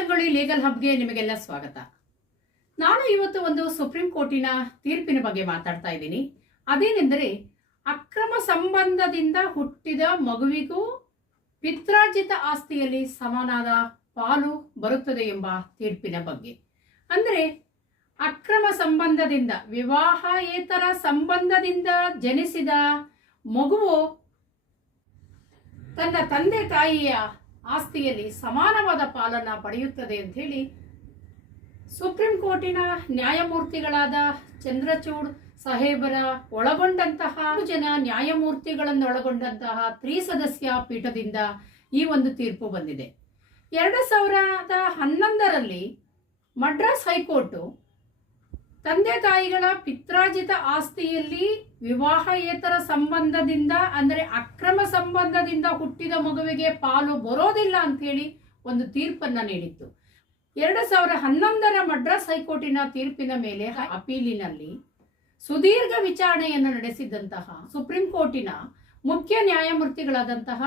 Changolli legal ಹಬ್ಗೆ ನಿಮಗೆಲ್ಲ ಸ್ವಾಗತ. ನಾನು ಇವತ್ತು ಒಂದು ಸುಪ್ರೀಂ ಕೋರ್ಟಿನ ತೀರ್ಪಿನ ಬಗ್ಗೆ ಮಾತಾಡ್ತಾ ಇದ್ದೀನಿ. ಅದೇನೆಂದರೆ, ಅಕ್ರಮ ಸಂಬಂಧದಿಂದ ಹುಟ್ಟಿದ ಮಗುವಿಗೂ ಪಿತ್ರಾರ್ಜಿತ ಆಸ್ತಿಯಲ್ಲಿ ಸಮಾನವಾದ ಪಾಲು ಬರುತ್ತದೆ ಎಂಬ ತೀರ್ಪಿನ ಬಗ್ಗೆ. ಅಂದರೆ ಅಕ್ರಮ ಸಂಬಂಧದಿಂದ, ವಿವಾಹೇತರ ಸಂಬಂಧದಿಂದ ಜನಿಸಿದ ಮಗುವು ತನ್ನ ತಂದೆ ತಾಯಿಯ ಆಸ್ತಿಯಲ್ಲಿ ಸಮಾನವಾದ ಪಾಲನ್ನ ಪಡೆಯುತ್ತದೆ ಅಂತ ಹೇಳಿ ಸುಪ್ರೀಂ ಕೋರ್ಟಿನ ನ್ಯಾಯಮೂರ್ತಿಗಳಾದ ಚಂದ್ರಚೂಡ್ ಸಾಹೇಬರ ಒಳಗೊಂಡಂತಹ ಜನ ನ್ಯಾಯಮೂರ್ತಿಗಳನ್ನು ಒಳಗೊಂಡಂತಹ ತ್ರಿಸದಸ್ಯ ಪೀಠದಿಂದ ಈ ಒಂದು ತೀರ್ಪು ಬಂದಿದೆ. 2011ರಲ್ಲಿ ಮಡ್ರಾಸ್ ಹೈಕೋರ್ಟು ತಂದೆ ತಾಯಿಗಳ ಪಿತ್ರಾರ್ಜಿತ ಆಸ್ತಿಯಲ್ಲಿ ವಿವಾಹೇತರ ಸಂಬಂಧದಿಂದ, ಅಂದರೆ ಅಕ್ರಮ ಸಂಬಂಧದಿಂದ ಹುಟ್ಟಿದ ಮಗುವಿಗೆ ಪಾಲು ಬರೋದಿಲ್ಲ ಅಂತ ಹೇಳಿ ಒಂದು ತೀರ್ಪನ್ನ ನೀಡಿತ್ತು. 2011ರ ಮಡ್ರಾಸ್ ಹೈಕೋರ್ಟಿನ ತೀರ್ಪಿನ ಮೇಲೆ ಅಪೀಲಿನಲ್ಲಿ ಸುದೀರ್ಘ ವಿಚಾರಣೆಯನ್ನು ನಡೆಸಿದಂತಹ ಸುಪ್ರೀಂ ಕೋರ್ಟಿನ ಮುಖ್ಯ ನ್ಯಾಯಮೂರ್ತಿಗಳಾದಂತಹ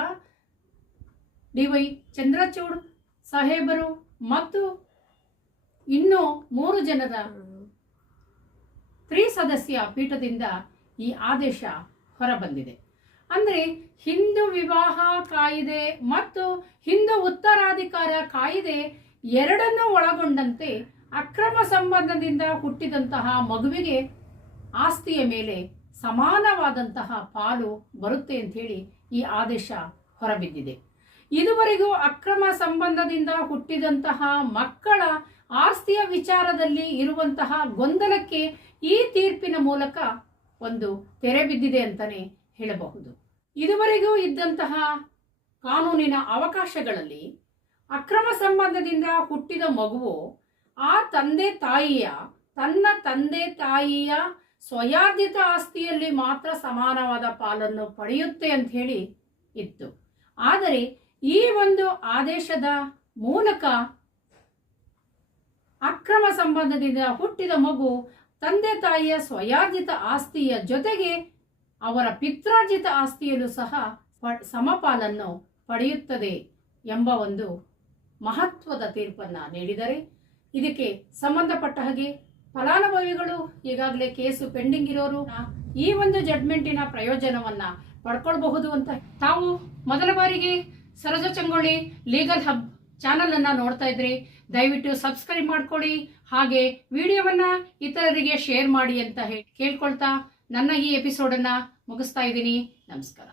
ಡಿ.ವೈ. ಚಂದ್ರಚೂಡ್ ಸಾಹೇಬರು ಮತ್ತು ಇನ್ನೂ 3 ಜನರ ತ್ರಿಸದಸ್ಯ ಪೀಠದಿಂದ ಈ ಆದೇಶ ಹೊರಬಂದಿದೆ. ಅಂದರೆ ಹಿಂದೂ ವಿವಾಹ ಕಾಯಿದೆ ಮತ್ತು ಹಿಂದೂ ಉತ್ತರಾಧಿಕಾರ ಕಾಯಿದೆ ಎರಡನ್ನೂ ಒಳಗೊಂಡಂತೆ ಅಕ್ರಮ ಸಂಬಂಧದಿಂದ ಹುಟ್ಟಿದಂತಹ ಮಗುವಿಗೆ ಆಸ್ತಿಯ ಮೇಲೆ ಸಮಾನವಾದಂತಹ ಪಾಲು ಬರುತ್ತೆ ಅಂತ ಹೇಳಿ ಈ ಆದೇಶ ಹೊರಬಿದ್ದಿದೆ. ಇದುವರೆಗೂ ಅಕ್ರಮ ಸಂಬಂಧದಿಂದ ಹುಟ್ಟಿದಂತಹ ಮಕ್ಕಳ ಆಸ್ತಿಯ ವಿಚಾರದಲ್ಲಿ ಇರುವಂತಹ ಗೊಂದಲಕ್ಕೆ ಈ ತೀರ್ಪಿನ ಮೂಲಕ ಒಂದು ತೆರೆ ಬಿದ್ದಿದೆ ಅಂತಾನೆ ಹೇಳಬಹುದು. ಇದುವರೆಗೂ ಇದ್ದಂತಹ ಕಾನೂನಿನ ಅವಕಾಶಗಳಲ್ಲಿ ಅಕ್ರಮ ಸಂಬಂಧದಿಂದ ಹುಟ್ಟಿದ ಮಗುವು ಆ ತನ್ನ ತಂದೆ ತಾಯಿಯ ಸ್ವಯಾರ್ಜಿತ ಆಸ್ತಿಯಲ್ಲಿ ಮಾತ್ರ ಸಮಾನವಾದ ಪಾಲನ್ನು ಪಡೆಯುತ್ತೆ ಅಂತ ಹೇಳಿ ಇತ್ತು. ಆದರೆ ಈ ಒಂದು ಆದೇಶದ ಮೂಲಕ ಅಕ್ರಮ ಸಂಬಂಧದಿಂದ ಹುಟ್ಟಿದ ಮಗು ತಂದೆ ತಾಯಿಯ ಸ್ವಯಾರ್ಜಿತ ಆಸ್ತಿಯ ಜೊತೆಗೆ ಅವರ ಪಿತ್ರಾರ್ಜಿತ ಆಸ್ತಿಯಲ್ಲೂ ಸಹ ಸಮಪಾಲನ್ನು ಪಡೆಯುತ್ತದೆ ಎಂಬ ಒಂದು ಮಹತ್ವದ ತೀರ್ಪನ್ನ ನೀಡಿದರೆ, ಇದಕ್ಕೆ ಸಂಬಂಧಪಟ್ಟ ಹಾಗೆ ಫಲಾನುಭವಿಗಳು, ಈಗಾಗಲೇ ಕೇಸು ಪೆಂಡಿಂಗ್ ಇರೋರು ಈ ಒಂದು ಜಡ್ಮೆಂಟಿನ ಪ್ರಯೋಜನವನ್ನ ಪಡ್ಕೊಳ್ಬಹುದು ಅಂತ. ತಾವು ಮೊದಲ ಬಾರಿಗೆ Saroja Changolli legal hub channel ಅನ್ನ ನೋಡ್ತಾ ಇದ್ರಿ, ದಯವಿಟ್ಟು ಸಬ್ಸ್ಕ್ರೈಬ್ ಮಾಡ್ಕೊಳ್ಳಿ, ಹಾಗೆ ವಿಡಿಯೋವನ್ನ ಇತರರಿಗೆ ಶೇರ್ ಮಾಡಿ ಅಂತ ಕೇಳ್ಕೊಳ್ತಾ ನನ್ನ ಈ ಎಪಿಸೋಡನ್ನ ಮುಗಿಸ್ತಾ ಇದ್ದೀನಿ. ನಮಸ್ಕಾರ.